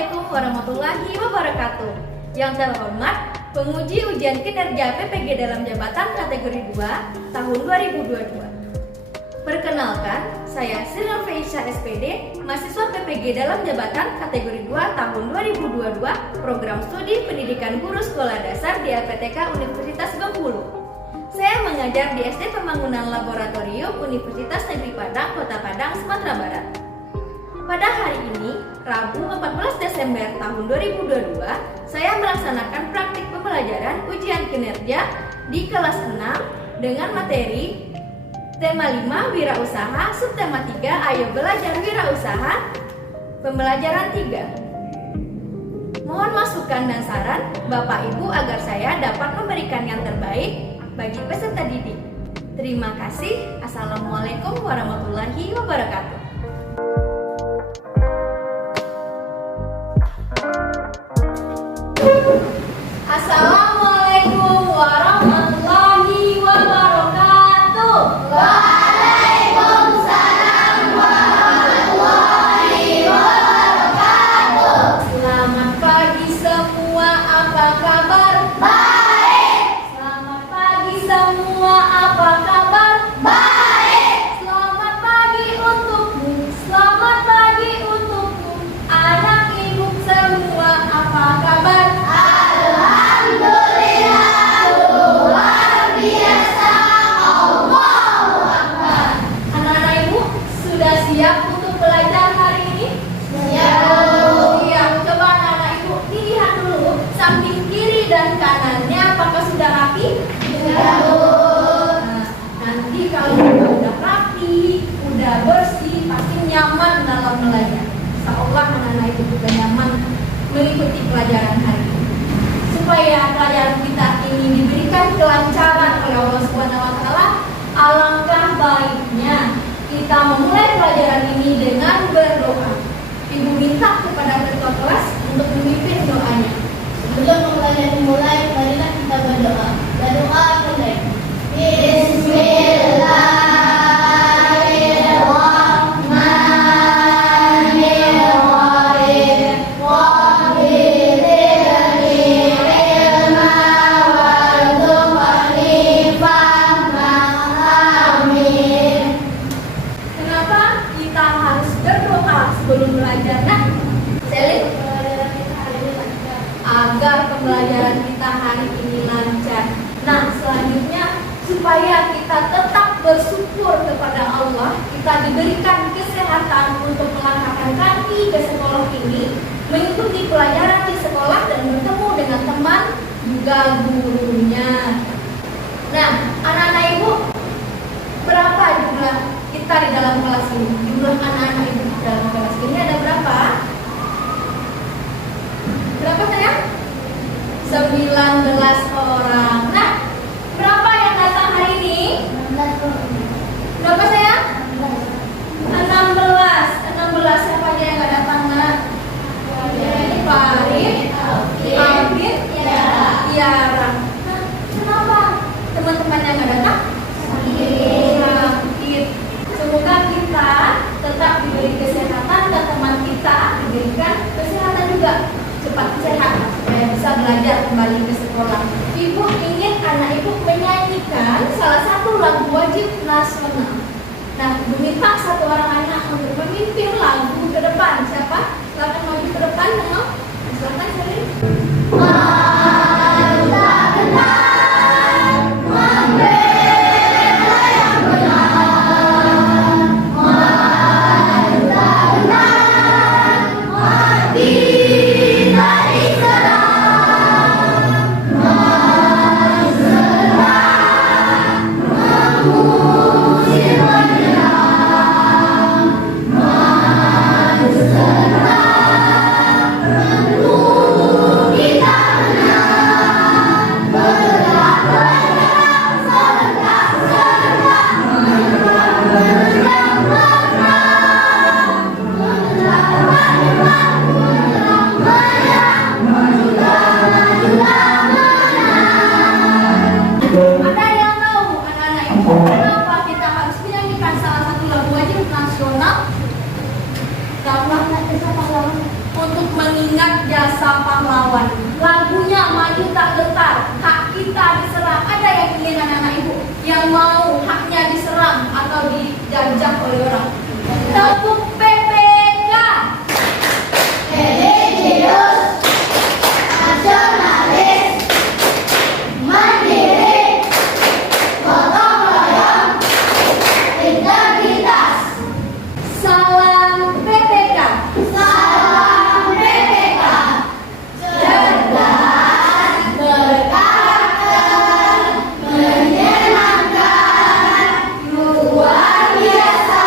Assalamualaikum warahmatullahi wabarakatuh. Yang terhormat, penguji ujian kinerja PPG dalam jabatan kategori 2 tahun 2022. Perkenalkan, saya Sri Nurfeisha SPD, mahasiswa PPG dalam jabatan kategori 2 tahun 2022, program studi pendidikan guru sekolah dasar di LPTK Universitas Bengkulu. Saya mengajar di SD Pembangunan Laboratorium Universitas Negeri Padang, Kota Padang, Sumatera Barat. Pada hari ini, Rabu 14 Desember tahun 2022, saya melaksanakan praktik pembelajaran ujian kinerja di kelas 6 dengan materi tema 5 wirausaha, subtema 3 ayo belajar wirausaha, pembelajaran 3. Mohon masukan dan saran Bapak Ibu agar saya dapat memberikan yang terbaik bagi peserta didik. Terima kasih. Assalamualaikum warahmatullahi wabarakatuh. Assalamualaikum warahmatullahi wabarakatuh. Waalaikumsalam warahmatullahi wabarakatuh. Selamat pagi semua, apa kabar? Baik. Selamat pagi semua, apa kabar? Baik. Selamat pagi untukmu, selamat pagi untukmu, anak ibu semua, apa kabar? Alhamdulillah, luar biasa. Allahu Akbar. Anak-anak ibu sudah siap untuk belajar hari ini? Siap. Siap. Coba anak-anak ibu dilihat dulu samping kiri dan kanannya, apakah sudah rapi? Siap. Nah, nanti kalau udah rapi, udah bersih, pasti nyaman dalam belajar. Insya Allah anak-anak ibu juga nyaman mengikuti pelajaran hari ini. Supaya pelajaran kita ini diberikan kelancaran oleh Allah Subhanahu wa Ta'ala, alangkah baiknya kita memulai pelajaran ini dengan berdoa. Ibu minta kepada ketua kelas untuk memimpin doanya. Sebelum pembelajaran dimulai, marilah kita berdoa. Berdoa mulai. Bismillahirrahmanirrahim. Wabirni ilma warzuqni fahma. Amin. Kenapa kita harus berdoa sebelum belajar? Nah, Selin, agar pembelajaran kita hari ini lancar. Nah, selanjutnya supaya kita tetap bersyukur kepada Allah, kita diberikan kesehatan untuk melangkahkan kaki ke sekolah ini, mengikuti pelajaran di sekolah dan bertemu dengan teman juga gurunya. Nah, anak-anak ibu, berapa jumlah kita di dalam kelas ini? Jumlah anak-anak ibu di dalam kelas ini ada berapa? Berapa sayang? 19 orang. Nah, berapa yang datang hari ini? Berapa sayang? 16 siapa aja yang nggak datang? Nak? Farid, Alvin, Tiara. Nah, kenapa teman-teman yang nggak datang? Sakit. Semoga kita tetap diberi kesehatan dan teman kita diberikan kesehatan juga, cepat sehat supaya bisa belajar kembali ke sekolah. Ibu ingin anak ibu menyanyikan salah satu lagu wajib nasional. Nah, ibu minta satu orang anak untuk memimpin lagu ke depan. Siapa? Silakan maju ke depan, Nemo. Silakan, Selin. kawan. Lagunya Maju Tak Gentar, hak kita diserang. Ada yang ingin anak-anak ibu yang mau haknya diserang atau dijajah oleh orang? Tepuk PPK. Religius, nasionalis, mandiri, gotong royong, integritas. Salam PPK. Salam PPK. Cerdas, berkarakter, menyenangkan, luar biasa,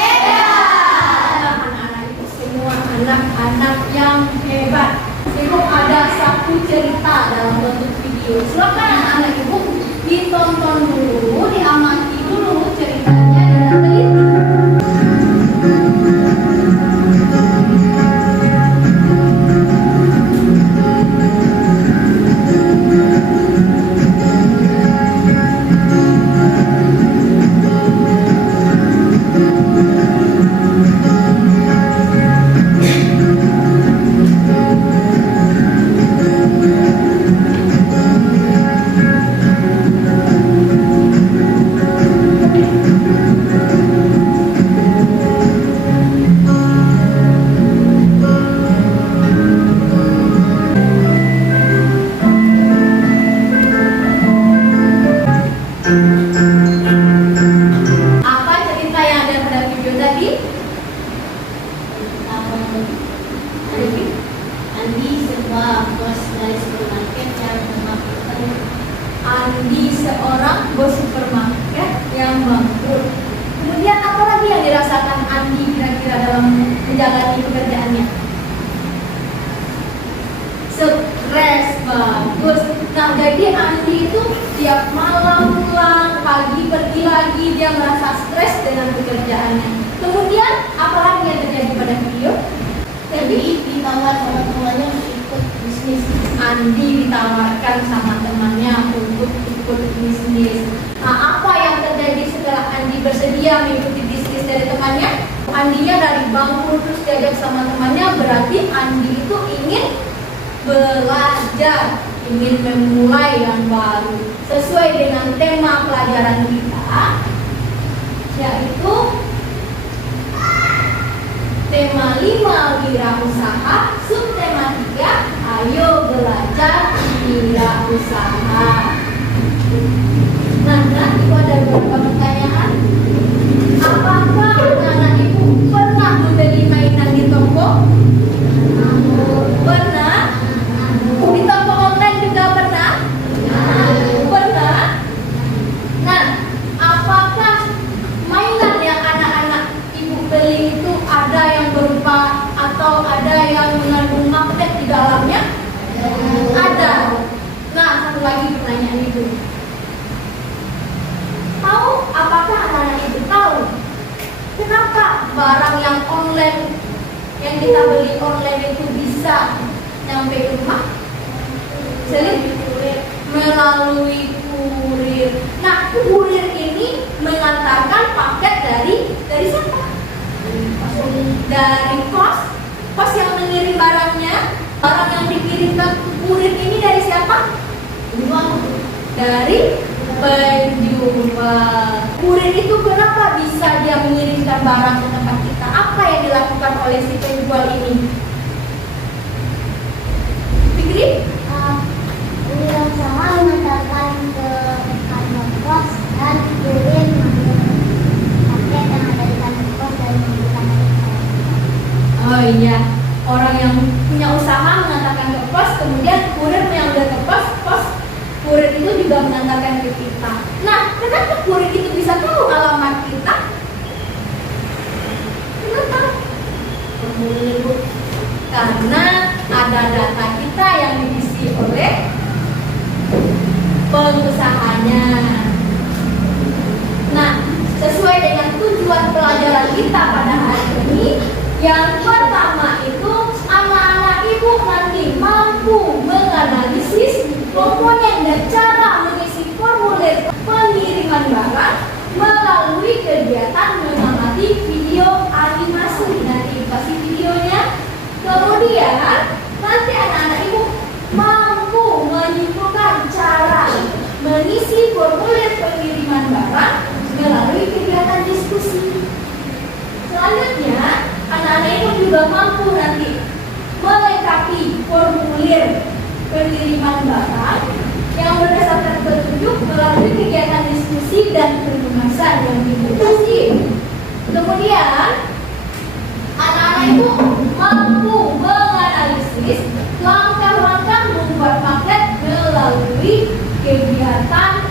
hebat. Anak-anak ibu semua anak-anak yang hebat. Ibu ada satu cerita dalam bentuk video. Silakan anak-anak ibu ditonton dulu, diamati dulu ceritanya dengan teliti. Apa cerita yang ada pada video tadi? Andi sebuah bos dari supermarket yang memakai Andi seorang bos supermarket yang bangkrut. Kemudian apa lagi yang dirasakan Andi kira-kira dalam menjalani pekerjaannya? Stres, bagus. Nah, jadi Andi itu tiap malam pulang, pagi pergi lagi, dia merasa stres dengan pekerjaannya. Kemudian apa lagi yang terjadi pada video? Jadi ditawar sama temannya untuk ikut bisnis. Andi ditawarkan sama temannya untuk ikut bisnis. Nah, apa yang terjadi setelah Andi bersedia mengikuti bisnis dari temannya? Andinya dari bangkrut terus diajak sama temannya, berarti Andi itu ingin belajar, ingin memulai yang baru sesuai dengan tema pelajaran kita, yaitu tema 5 wirausaha, subtema 3 ayo belajar wirausaha. Nah, ibu ada beberapa pertanyaan. Apakah anak ibu pernah membeli mainan di toko? Pernah? Di toko online juga pernah? Pernah? Nah, apakah mainan yang anak-anak ibu beli itu ada yang berupa atau ada yang mengandung magnet di dalamnya? Ada. Nah, satu lagi pertanyaan ibu. Tahu apakah anak-anak ibu tahu kenapa barang yang online yang kita beli online itu bisa nyampe ke rumah? Selip melalui kurir. Nah, kurir ini mengantarkan paket dari siapa? Dari pos yang mengirim barangnya. Barang yang dikirimkan kurir ini dari siapa? Dari penjual. Kurir itu kenapa bisa dia mengirimkan barang ke tempat kita? Apa yang dilakukan oleh si penjual ini? Fikri? Wirausaha mengantarkan ke kantor pos dan kurir mengambil paket yang ada di kantor pos dan memberikan ke kita. Oh iya, orang yang punya usaha mengantarkan ke pos, kemudian kurir mengambil ke pos, kurir itu juga mengantarkan ke kita. Nah, kenapa kurir itu bisa tahu alamat kita? Kenapa? Karena ada data kita yang diisi oleh pengusahanya. Nah, sesuai dengan tujuan pelajaran kita pada hari ini, yang pertama itu anak-anak ibu nanti mampu menganalisis komponen dan cara mengisi formulir pengiriman barang melalui kegiatan mengamati video animasi. Nanti kasih videonya. Kemudian nanti anak-anak ibu barang melalui kegiatan diskusi. Selanjutnya, anak-anak itu juga mampu nanti melengkapi formulir pengiriman barang yang berdasarkan petunjuk melalui kegiatan diskusi dan penugasan yang dibatasi. Kemudian, anak-anak itu mampu menganalisis langkah-langkah membuat magnet melalui kegiatan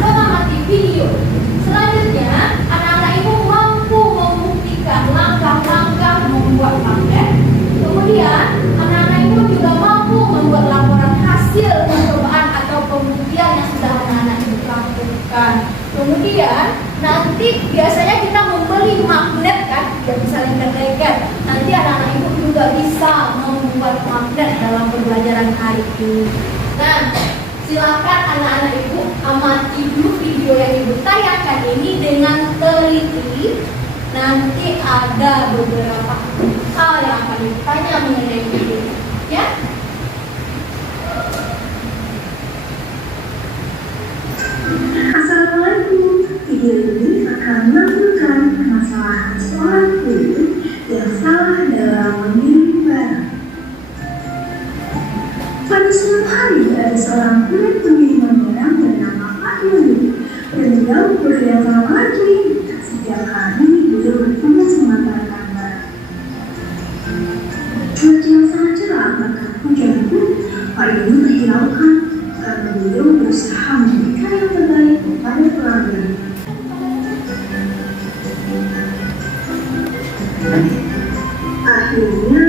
mengamati video. Selanjutnya, anak-anak itu mampu membuktikan langkah-langkah membuat magnet. Kemudian, anak-anak itu juga mampu membuat laporan hasil percobaan atau pembuktian yang sudah anak-anak lakukan. Kemudian, nanti biasanya kita membeli magnet kan, biar bisa lengket-lengket. Nanti anak-anak itu juga bisa membuat magnet dalam pembelajaran hari ini. Nah, silakan anak-anak ibu amati dulu video yang ibu tayangkan ini dengan teliti. Nanti ada beberapa hal yang akan ditanya mengenai video, ya. Assalamualaikum. Video ini akan menampilkan permasalahan seorang guru yang salah dalam mengirim barang. Pada suatu hari ada seorang kurir pengiriman barang bernama Pak Yuli. Beliau berkelihatan rajin. Setiap hari beliau bertugas mengantarkan barang. Cuaca yang sangat cerah bahkan hujan pun Pak Yuli terhiraukan karena beliau berusaha memberikan yang terbaik kepada pelanggan. Akhirnya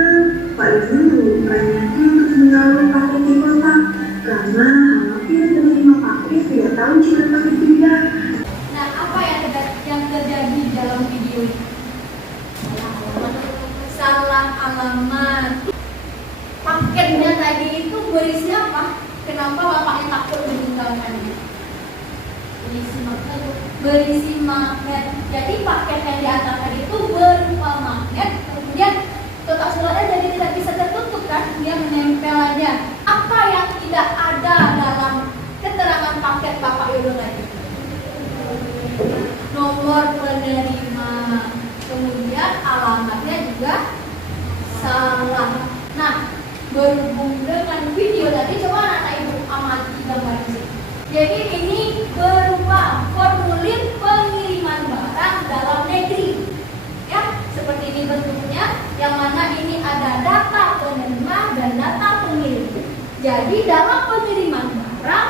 Pak Yuli melupakan niatnya untuk menaruh paket di kotak karena khawatir penerima paket tidak tahu jika paket tidak. Nah, apa yang terjadi dalam video ini? Salah alamat. Paketnya tadi itu berisi apa? Kenapa bapaknya takut meninggalkannya? Berisi magnet. Jadi paket yang diantarkan itu berupa magnet. Kemudian kotak suratnya jadi tidak bisa tertutup kan? Dia menempel aja. Apa yang tidak ada dalam keterangan paket Bapak Yodo tadi? Nomor penerima. Kemudian alamatnya juga salah. Nah, berhubung dengan video tadi, coba anak-anak ibu amati gambar ini. Jadi ini berupa formulir pengiriman barang dalam negeri, ya seperti ini bentuknya, yang mana ini ada data penerima dan data pengirim. Jadi dalam pengiriman barang,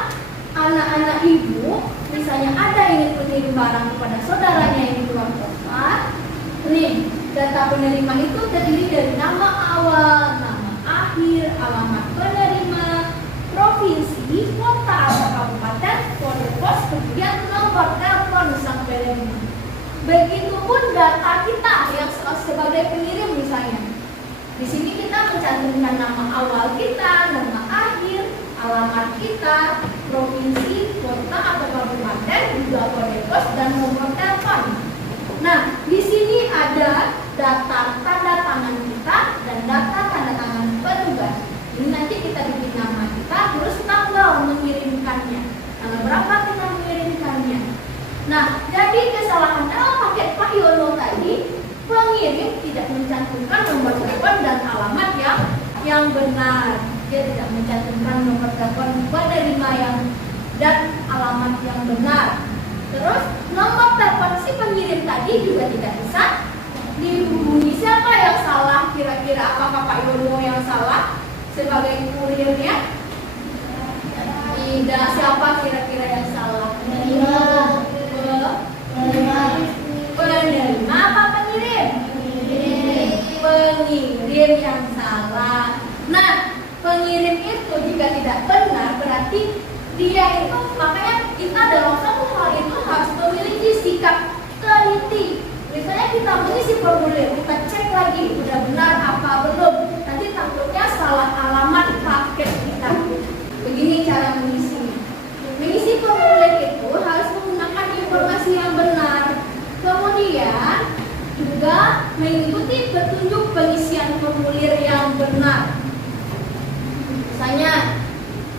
anak-anak ibu misalnya ada yang mengirim barang kepada saudaranya yang di luar kota. Nih, data penerima itu terdiri dari nama awal, nama akhir, alamat penerima, provinsi, kota atau kabupaten, kode pos, kemudian nomor telepon sang penerima. Begitupun data kita yang sebagai pengirim misalnya. Di sini kita mencantumkan nama awal kita, nama akhir, alamat kita, provinsi, kota atau kabupaten, juga kode pos dan nomor telepon. Nah, di sini ada data tanda tangan kita dan data tanda tangan petugas. Ini nanti kita bikin nama kita, terus tanggal mengirimkannya. Tanggal berapa kita mengirimkannya. Nah, jadi kesalahan dalam paket Pak Yono tadi, pengirim tidak mencantumkan nomor telepon dan alamat yang benar. Dia tidak mencantumkan nomor telepon penerima dan alamat yang benar. Terus nomor telepon si pengirim tadi juga tidak bisa dihubungi. Siapa yang salah? Kira-kira apakah Pak Yono yang salah sebagai kurirnya? Tidak. Siapa kira-kira yang salah? Penerima apa pengirim? Pengirim yang salah. Nah, pengirim itu jika tidak benar berarti dia itu, makanya kita dalam satu hal itu harus memiliki sikap teliti. Misalnya kita mengisi formulir, kita cek lagi udah benar apa belum. Nanti takutnya salah alamat paket kita. Begini cara mengisinya. Mengisi formulir itu harus menggunakan informasi yang benar. Kemudian juga mengikuti petunjuk pengisian formulir yang benar. Misalnya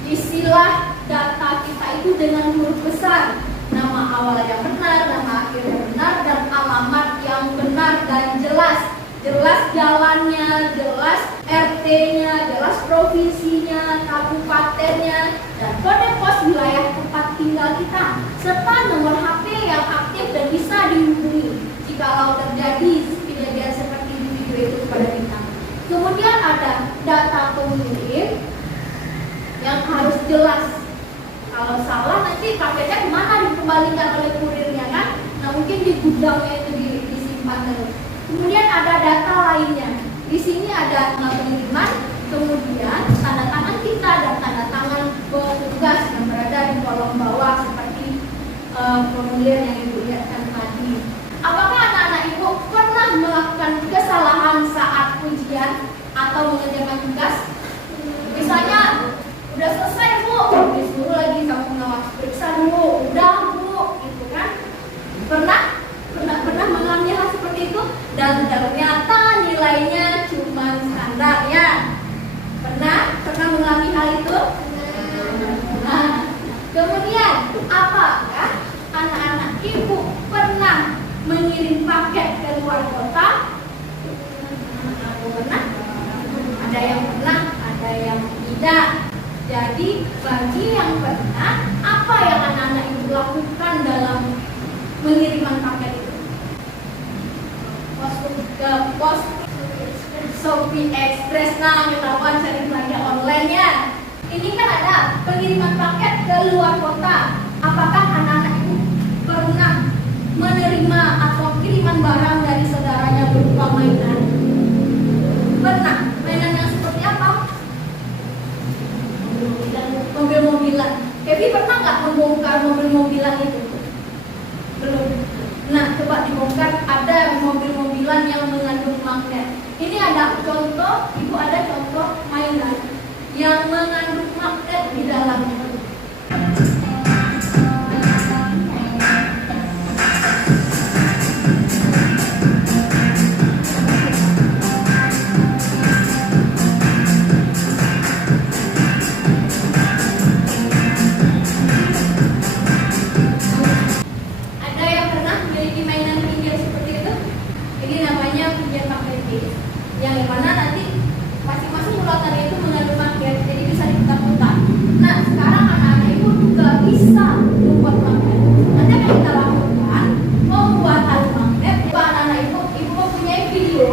isilah data kita itu dengan huruf besar. Nama awal yang benar, nama akhir yang benar, dan alamat yang benar dan jelas. Jelas jalannya, jelas RT-nya, jelas provinsinya, kabupatennya, dan kode pos wilayah tempat tinggal kita, serta nomor HP yang aktif dan bisa dihubungi jikalau terjadi kejadian seperti di video itu kepada kita. Kemudian ada data pengirim yang harus jelas. Kalau salah nanti paketnya kemana dikembalikan oleh kurirnya kan? Nah mungkin di gudangnya itu disimpan terus. Kemudian ada data lainnya. Di sini ada pengiriman, kemudian tanda tangan kita dan tanda tangan petugas yang berada di kolom bawah seperti formulir yang Ibu lihatkan tadi. Apakah anak-anak Ibu pernah melakukan kesalahan saat ujian atau mengerjakan tugas? Misalnya udah selesai Bu, disuruh lagi sama pengawas periksa dulu, udah Bu, gitu kan? Pernah mengalami hal seperti itu dan ternyata nilainya cuma standar ya. Pernah mengalami hal itu? Nah, kemudian apakah anak-anak Ibu pernah mengirim paket ke luar kota? Pernah? Ada yang pernah, ada yang tidak. Jadi bagi yang pernah, apa yang anak-anak Ibu lakukan dalam mengiriman paket itu? Ke pos Shopee Express, nah ketahuan cari belanja online ya. Ini kan ada pengiriman paket ke luar kota. Apakah anak-anak Ibu pernah menerima atau kiriman barang dari saudaranya berupa mainan? Pernah? Mainan yang seperti apa? Mobil-mobilan. Kevin pernah nggak membongkar mobil-mobilan itu? Belum. Nah, coba dibongkar, ada mobil-mobilan yang mengandung magnet. Ini ada contoh, Ibu ada contoh mainan yang mengandung magnet di dalamnya. Yang mana nanti masing-masing bulatan itu mengandung magnet, jadi bisa diputar-putar. Nah, sekarang anak-anak Ibu juga bisa membuat magnet. Nanti akan kita lakukan pembuatan magnet. Anak-anak Ibu mempunyai video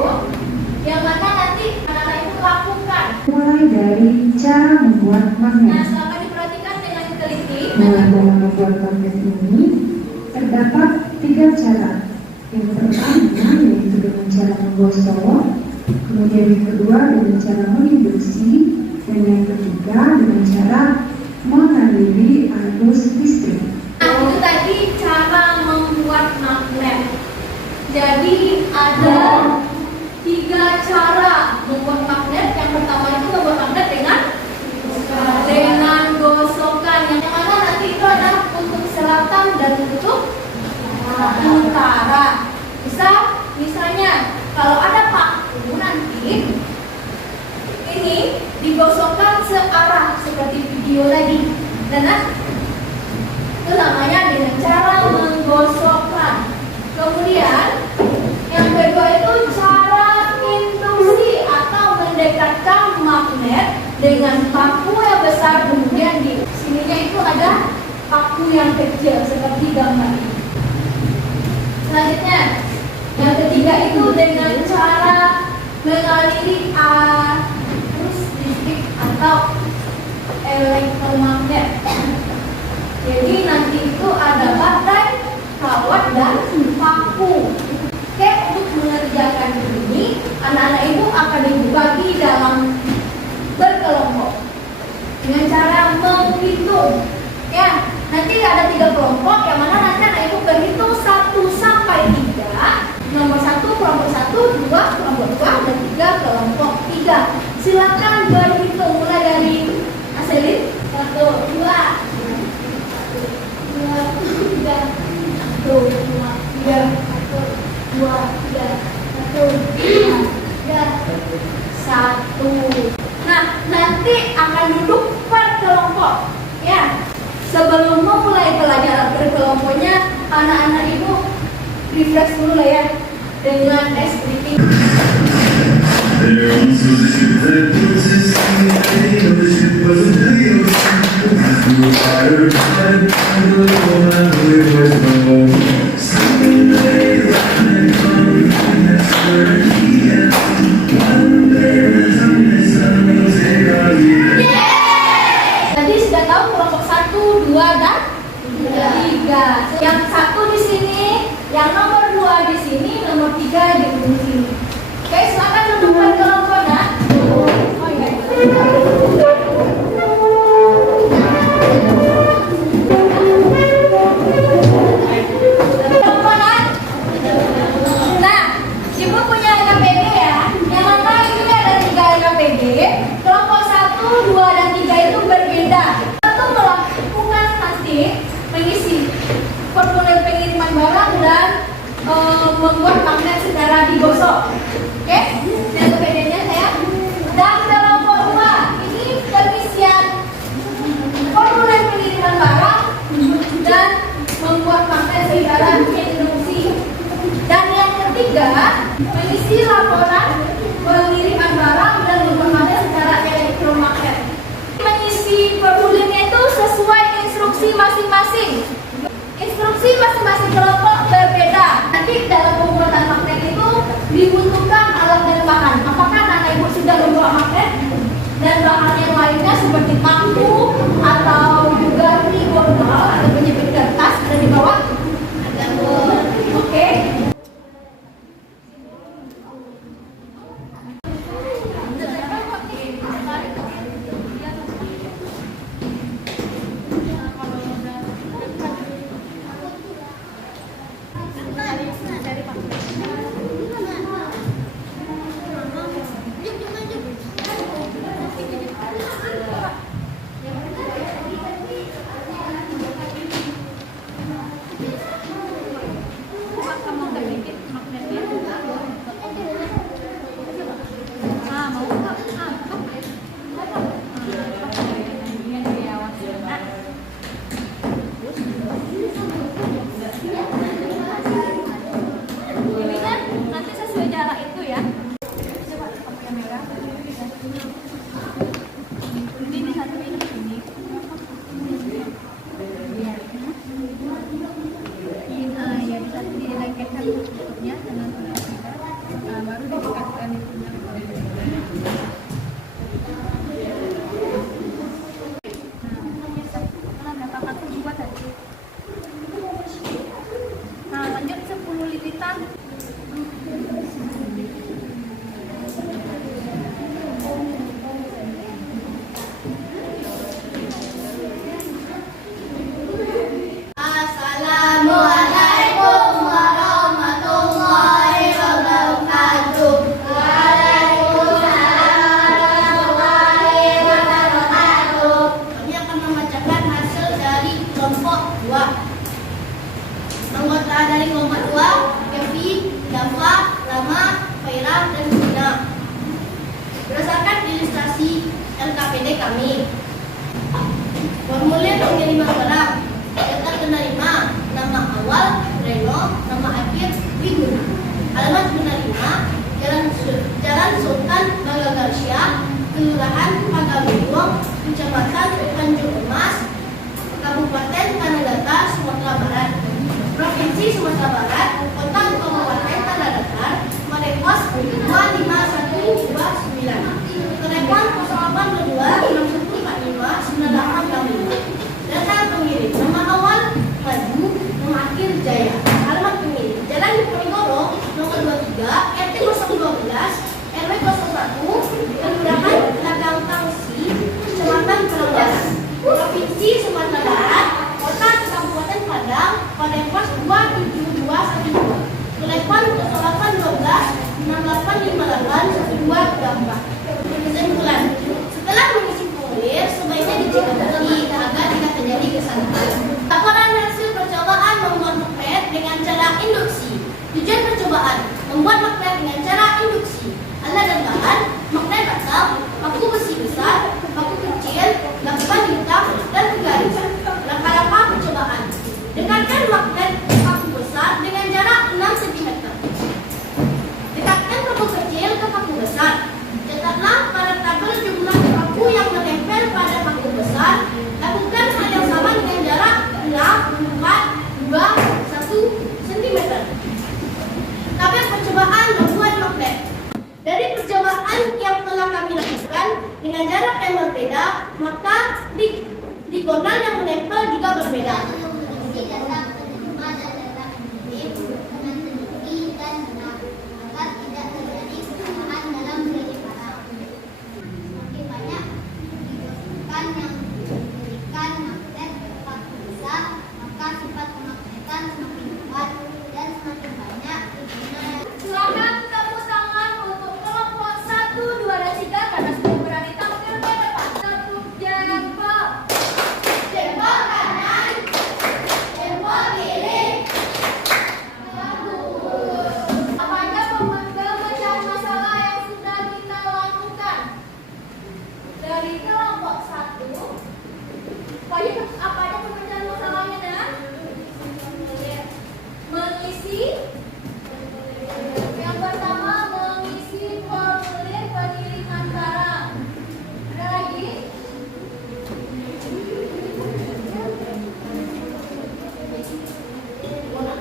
yang mana nanti anak-anak Ibu lakukan. Mulai dari cara membuat magnet. Nah, selama diperhatikan dengan teliti. Dalam membuat magnet ini terdapat 3 cara. Yang pertama yaitu dengan cara menggosok, kemudian yang kedua dengan cara menginduksi, dan yang ketiga dengan cara mengaliri arus listrik. Nah, itu tadi cara membuat magnet. Jadi ada 3 cara membuat magnet. Yang pertama itu membuat magnet dengan gosokan. Yang mana nanti itu ada untuk selatan dan untuk utara. Misalnya kalau ada paku nanti ini digosokkan searah seperti video tadi. Dan itu namanya dengan cara menggosokkan. Kemudian yang kedua itu cara induksi atau mendekatkan magnet dengan paku yang besar, kemudian di sininya itu ada paku yang kecil seperti gambar ini. Selanjutnya, yang ketiga itu dengan cara mengaliri arus listrik atau elektromagnet. Jadi nanti itu ada baterai, kawat, dan paku. Oke, untuk mengerjakan ini, anak-anak Ibu akan dibagi dalam berkelompok dengan cara menghitung. Ya, nanti ada 3 kelompok yang mana nanti anak Ibu berhitung 1 sampai 3. Nomor 1 kelompok 1, 2 kelompok 2, dan 3 kelompok 3. Silakan berhitung mulai dari Aselin. 1, 2, 3, 1, 2, 3, 1, 2, 3, 1. Nah, nanti akan duduk per kelompok. Ya, Sebelum memulai pelajaran berkelompoknya, anak-anak ibu refresh dulu lah ya dengan ice breathing. There once was a ship that built its name. The ship wasn't heavy or through fire and the Lord and it was no. Someday and come and that's where he is. One day the sun will take our lead. Tadi sudah tahu kelompok 1, 2, dan 3. Yang 1 di sini, yang nomor 2 di sini, nomor 3 di ujung sini. Oke, silakan dudukkan kelompoknya. Oh iya. Kelompoknya. Nah, ibu punya LKPD ya. Yang mana ini ada 3 LKPD. Kelompok 1, 2, dan 3 itu berbeda. Kita melakukan nanti mengisi formulir pengiriman barang dan membuat magnet secara digosok. Oke, dan LKPD-nya saya. Dan kelompok 2 ini pengisian formulir pengiriman barang dan membuat magnet secara induksi. Dan yang ketiga, mengisi laporan pengiriman barang dan membuat magnet secara elektromagnet. Mengisi formulirnya itu sesuai instruksi masing-masing. Instruksi masing-masing kelompok berbeda. Nanti dalam pembuatan magnet itu dibutuhkan alat dan bahan. Apakah anak ibu sudah membawa magnet dan bahan yang lainnya seperti paku atau juga tribordal atau penjepit kertas ada di bawah? Ada, Bu. Oke. kami. Formulir pengiriman barang. Data penerima, nama awal, Reno, nama akhir, Windu. Alamat penerima, Jalan Sultan Bagagarsia, Kelurahan Pagaluwung, Kecamatan Tanjung Emas, Kabupaten Tanah Datar, Sumatera Barat. Provinsi Sumatera Barat, Kota Kabupaten Tanah Datar, Marepos 25129. Telepon 0822 6145 9865. Data pengirim, nama awal Maju, nama akhir Jaya. Alamat pengirim, Jalan Diponegoro, nomor 23, RT 012, RW 01, Kelurahan Ladang Tangsi, Kecamatan Pelanggaran. Provinsi Sumatera Barat, Kota Kabupaten Padang, Marepos 27212. Telepon 0812 6858 1224. kami lakukan dengan jarak yang berbeda, maka di konal yang menempel juga berbeda. Mengisi data penerima dan data pengirim dengan teliti dan benar agar tidak terjadi kesalahan dalam penyebaran. Semakin banyak dibutuhkan yang diberikan magnet tetap besar, maka sifat kemagnetan semakin kuat dan semakin banyak digunakan. Silakan tepuk tangan untuk kelompok 1, 2, dan 3 karena sudah berani tampil ke depan. Tepuk jempol. Jempol kanan, jempol kiri. Apa aja pemecahan masalah yang sudah kita lakukan? Dari kelompok 1, apa aja pemecahan masalahnya dan? Mengisi. Yang pertama mengisi formulir pengiriman barang. Ada lagi?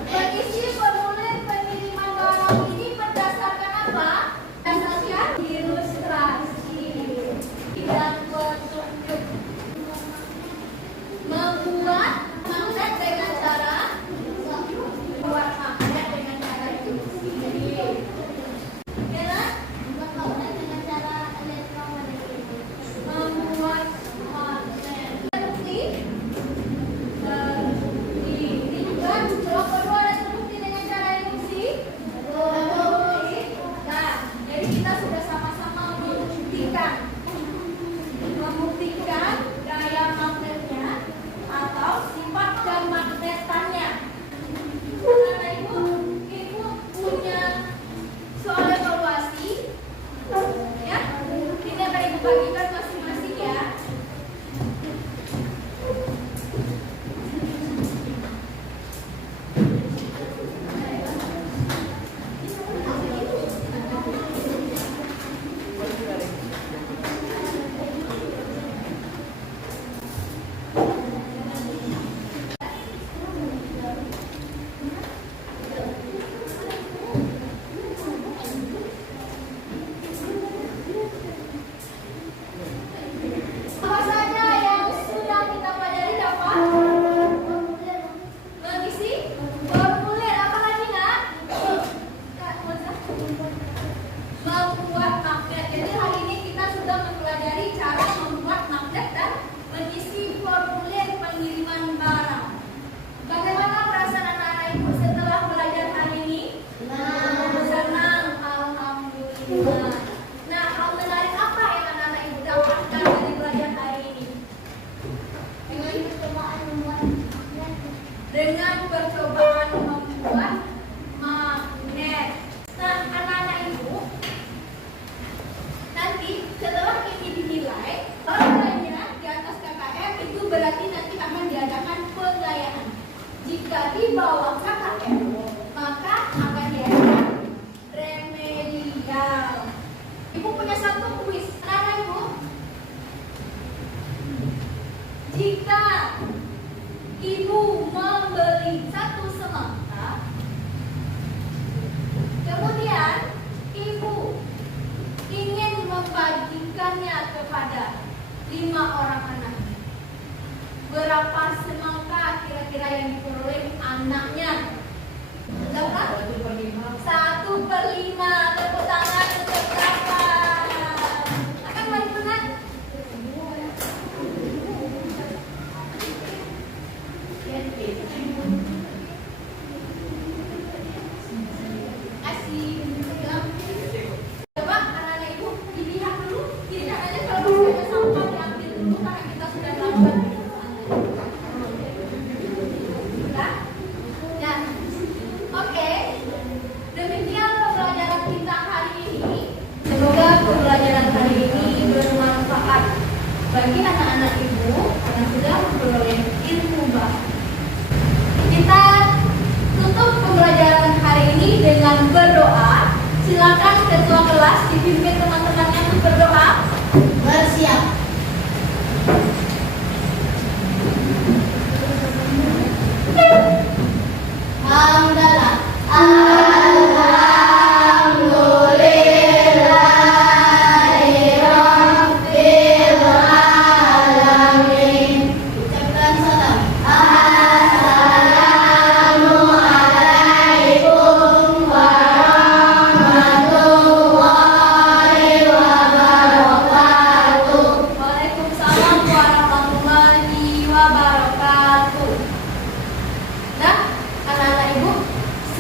Mengisi formulir pengiriman barang ini berdasarkan apa? Berdasarkan ilustrasi dan petunjuk. Membuat magnet dengan cara membuat magnet dengan cara induksi. Ya, Membuat magnet dengan cara elektromagnetik. membuat magnet terbukti. Ini juga blok kedua ada terbukti dengan cara induksi. Terbukti. Nah, jadi kita sudah sama-sama membuktikan gaya magnetnya atau sifat kemagnetannya. Karena ibu punya soal evaluasi, ya. Ini akan ibu bagikan masing-masing ya. Apa saja yang sudah kita pelajari dapat? Mengisi formulir apa lagi nak? Membuat magnet. Jadi hari ini kita sudah mempelajari cara membuat magnet dan mengisi formulir pengiriman barang. Bagaimana perasaan anak-anak ibu setelah belajar hari ini? Senang, alhamdulillah. Nah, hal menarik apa yang anak-anak ibu dapatkan dari belajar hari ini? Dengan percobaan membuat magnet. Nah, anak-anak ibu, nanti setelah ini dinilai, kalau nilainya di atas KKM itu berarti nanti akan diadakan penilaian. Jika di bawah KKM, maka akan diadakan remedial. Ibu punya satu kuis, anak ibu. Jika ibu membeli satu semangka, kemudian ibu ingin membagikannya kepada 5 orang anak, berapa semangka kira-kira yang diperoleh anaknya? Berapa? 1/5. Tepuk tangan untuk berapa? Akan bagi benar? Kasih. Coba anak-anak ibu dilihat dulu. Dilihat aja kalau misalnya sampah diambil dulu karena kita sudah melakukan. Sudah? Ya. Oke. Demikian pembelajaran kita hari ini. Semoga pembelajaran hari ini bermanfaat bagi anak-anak ibu yang sudah memperoleh ilmu baru. Kita tutup pembelajaran hari ini dengan berdoa. Silakan ketua kelas dipimpin teman-temannya untuk berdoa. Bersiap. Alhamdulillah.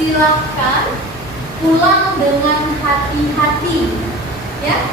Silakan pulang dengan hati-hati, ya.